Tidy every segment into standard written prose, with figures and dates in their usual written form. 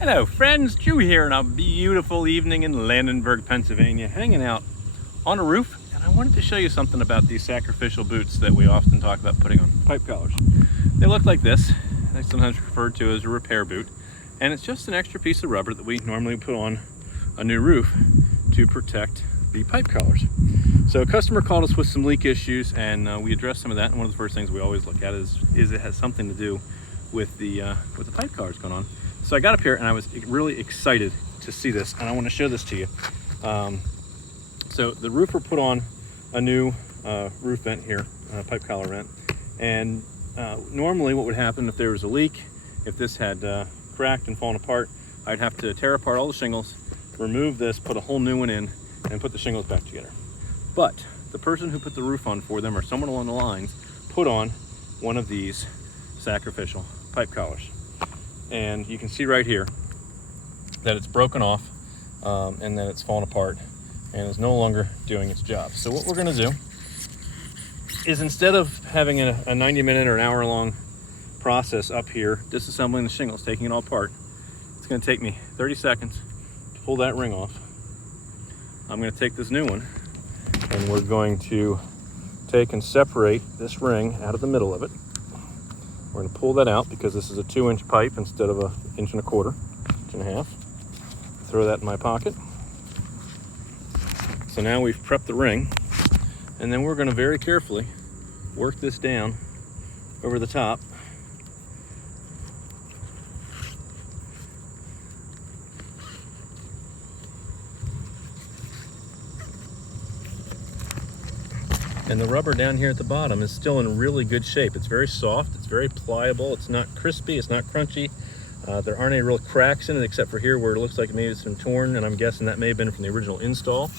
Hello friends, Drew here on a beautiful evening in Landenberg, Pennsylvania, hanging out on a roof, and I wanted to show you something about these sacrificial boots that we often talk about putting on pipe collars. They look like this. They're sometimes referred to as a repair boot, and it's just an extra piece of rubber that we normally put on a new roof to protect the pipe collars. So a customer called us with some leak issues, and we addressed some of that, and one of the first things we always look at is it has something to do with the pipe collars going on. So I got up here and I was really excited to see this, and I want to show this to you. So the roofer put on a new roof vent here, pipe collar vent, and normally what would happen if there was a leak, if this had cracked and fallen apart, I'd have to tear apart all the shingles, remove this, put a whole new one in, and put the shingles back together. But the person who put the roof on for them, or someone along the lines, put on one of these sacrificial pipe collars. And you can see right here that it's broken off and that it's fallen apart and is no longer doing its job. So what we're going to do is, instead of having a 90-minute or an hour-long process up here disassembling the shingles, taking it all apart, it's going to take me 30 seconds to pull that ring off. I'm going to take this new one and we're going to take and separate this ring out of the middle of it. We're going to pull that out because this is a 2-inch pipe instead of an 1.25 inches, 1.5 inches. Throw that in my pocket. So now we've prepped the ring, and then we're going to very carefully work this down over the top. And the rubber down here at the bottom is still in really good shape. It's very soft, it's very pliable, it's not crispy, it's not crunchy. There aren't any real cracks in it except for here where it looks like maybe it's been torn, and I'm guessing that may have been from the original install.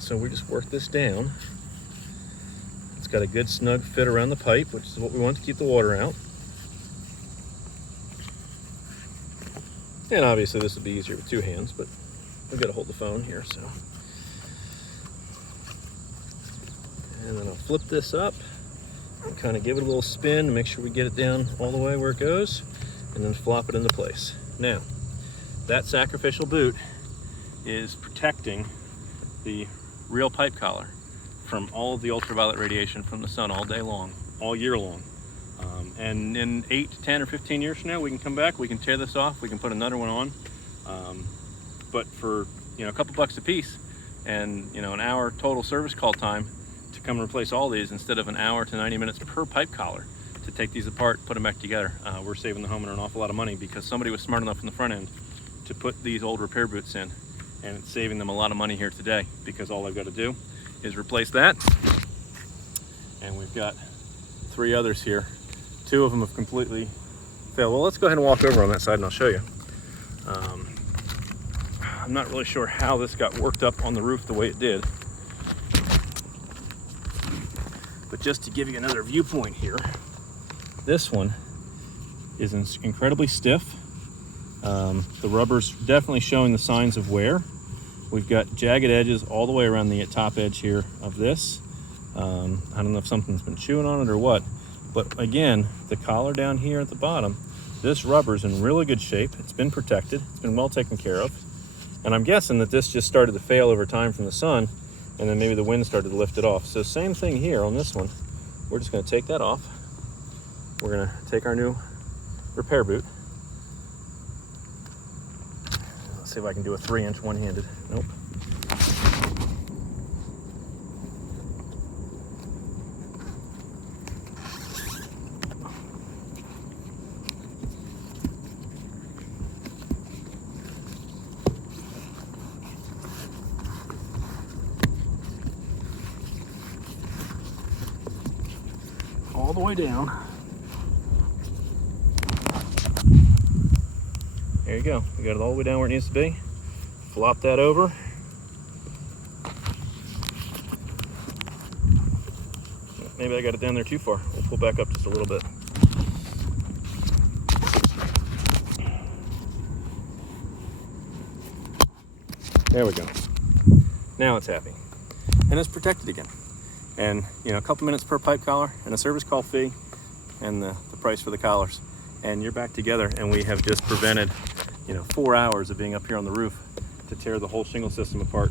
So we just work this down. It's got a good snug fit around the pipe, which is what we want to keep the water out. And obviously this would be easier with 2 hands, but I've got to hold the phone here, so. And then I'll flip this up and kind of give it a little spin to make sure we get it down all the way where it goes, and then flop it into place. Now, that sacrificial boot is protecting the real pipe collar from all of the ultraviolet radiation from the sun all day long, all year long. And in 8 to 10 or 15 years from now, we can come back, we can tear this off, we can put another one on. But for a couple bucks a piece and an hour total service call time to come and replace all these, instead of an hour to 90 minutes per pipe collar to take these apart, put them back together, we're saving the homeowner an awful lot of money, because somebody was smart enough in the front end to put these old repair boots in, and it's saving them a lot of money here today, because all I've got to do is replace that. And we've got 3 others here. 2 of them have completely failed. Well, let's go ahead and walk over on that side and I'll show you. I'm not really sure how this got worked up on the roof the way it did, but just to give you another viewpoint here, this one is incredibly stiff. The rubber's definitely showing the signs of wear. We've got jagged edges all the way around the top edge here of this. I don't know if something's been chewing on it or what, but again, the collar down here at the bottom, this rubber's in really good shape. It's been protected, it's been well taken care of. And I'm guessing that this just started to fail over time from the sun, and then maybe the wind started to lift it off. So same thing here on this one. We're just going to take that off. We're going to take our new repair boot. Let's see if I can do a 3-inch one-handed. Nope. All the way down. There you go. We got it all the way down where it needs to be. Flop that over. Maybe I got it down there too far. We'll pull back up just a little bit. There we go. Now it's happy. And it's protected again. And a couple minutes per pipe collar and a service call fee and the price for the collars. and you're back together, and we have just prevented, 4 hours of being up here on the roof to tear the whole shingle system apart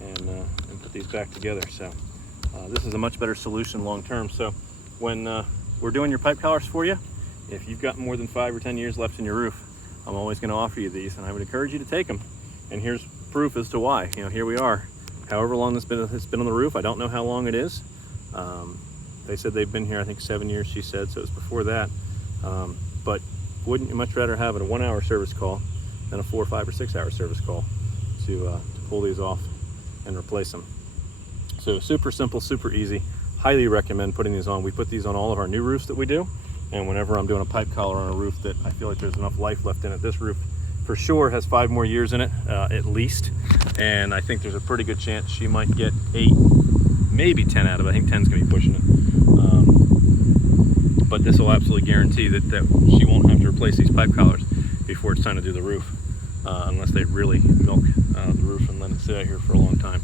and put these back together. So this is a much better solution long term. So when we're doing your pipe collars for you, if you've got more than 5 or 10 years left in your roof, I'm always going to offer you these, and I would encourage you to take them. And here's proof as to why. Here we are. However long it's been on the roof, I don't know how long it is. They said they've been here, I think 7 years, she said, so it's before that. But wouldn't you much rather have a 1 hour service call than a 4, 5, or 6 hour service call to pull these off and replace them? So super simple, super easy. Highly recommend putting these on. We put these on all of our new roofs that we do. And whenever I'm doing a pipe collar on a roof that I feel like there's enough life left in it, this roof for sure has 5 more years in it, at least. And I think there's a pretty good chance she might get 8, maybe 10 out of it. I think 10's gonna be pushing it. But this will absolutely guarantee that she won't have to replace these pipe collars before it's time to do the roof, unless they really milk the roof and let it sit out here for a long time.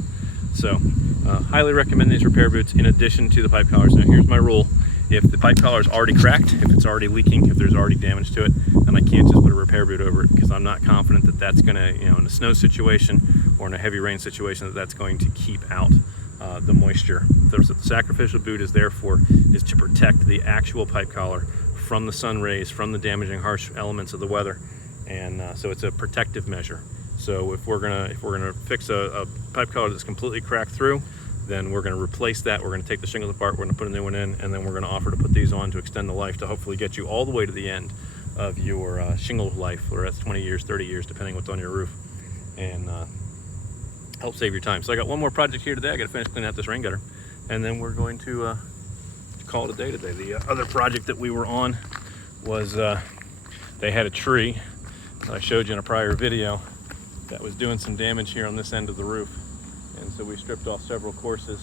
So highly recommend these repair boots in addition to the pipe collars. Now here's my rule. If the pipe collar is already cracked, if it's already leaking, if there's already damage to it, then I can't just put a repair boot over it, because I'm not confident that that's gonna, in a snow situation or in a heavy rain situation, that's going to keep out the moisture. That's what the sacrificial boot is there for, is to protect the actual pipe collar from the sun rays, from the damaging harsh elements of the weather. And so it's a protective measure. So if we're gonna fix a pipe collar that's completely cracked through, then we're going to replace that. We're going to take the shingles apart, we're going to put a new one in, and then we're going to offer to put these on to extend the life, to hopefully get you all the way to the end of your shingle life, or that's 20 years, 30 years, depending what's on your roof, and help save your time. So I got one more project here today. I got to finish cleaning out this rain gutter, and then we're going to call it a day today. The other project that we were on was they had a tree that I showed you in a prior video that was doing some damage here on this end of the roof. And so we stripped off several courses.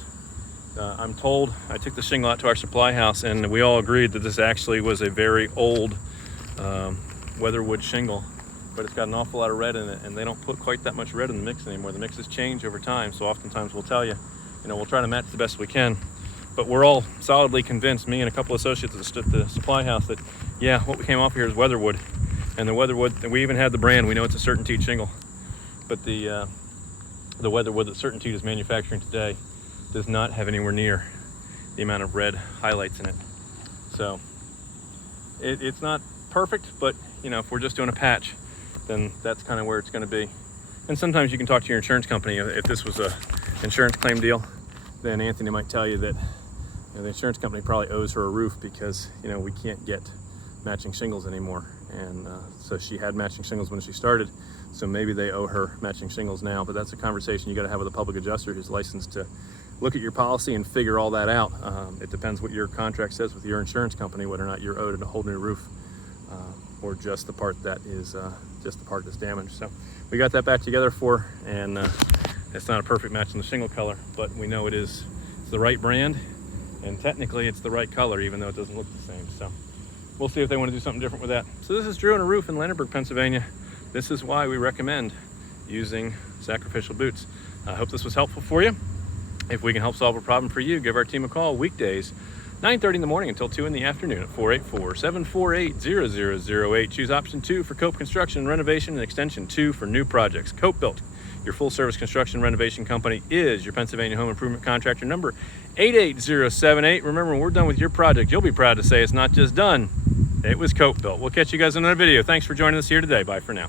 I'm told, I took the shingle out to our supply house, and we all agreed that this actually was a very old weatherwood shingle, but it's got an awful lot of red in it, and they don't put quite that much red in the mix anymore. The mixes change over time, so oftentimes we'll tell you, we'll try to match the best we can, but we're all solidly convinced, me and a couple of associates at the supply house, that yeah, what we came off here is weatherwood. And the weatherwood, and we even had the brand, we know it's a Certainty shingle, but the weatherwood that Certainty is manufacturing today does not have anywhere near the amount of red highlights in it. So it's not perfect, but if we're just doing a patch, then that's kind of where it's going to be. And sometimes you can talk to your insurance company. If this was a insurance claim deal, then Anthony might tell you that the insurance company probably owes her a roof, because we can't get matching shingles anymore. And so she had matching shingles when she started, so maybe they owe her matching shingles now. But that's a conversation you got to have with a public adjuster who's licensed to look at your policy and figure all that out. It depends what your contract says with your insurance company, whether or not you're owed a whole new roof, or just the part that is just the part that's damaged. So we got that back together for, and it's not a perfect match in the shingle color, but we know it's the right brand, and technically it's the right color, even though it doesn't look the same. So we'll see if they want to do something different with that. So this is Drew on a roof in Landenberg, Pennsylvania. This is why we recommend using sacrificial boots. I hope this was helpful for you. If we can help solve a problem for you, give our team a call weekdays, 9:30 in the morning until 2 in the afternoon at 484-748-0008. Choose option 2 for Cope Construction, Renovation, and extension 2 for new projects. Cope Built, your full service construction renovation company, is your Pennsylvania home improvement contractor, number 88078. Remember, when we're done with your project, you'll be proud to say it's not just done, it was Cope Built. We'll catch you guys in another video. Thanks for joining us here today. Bye for now.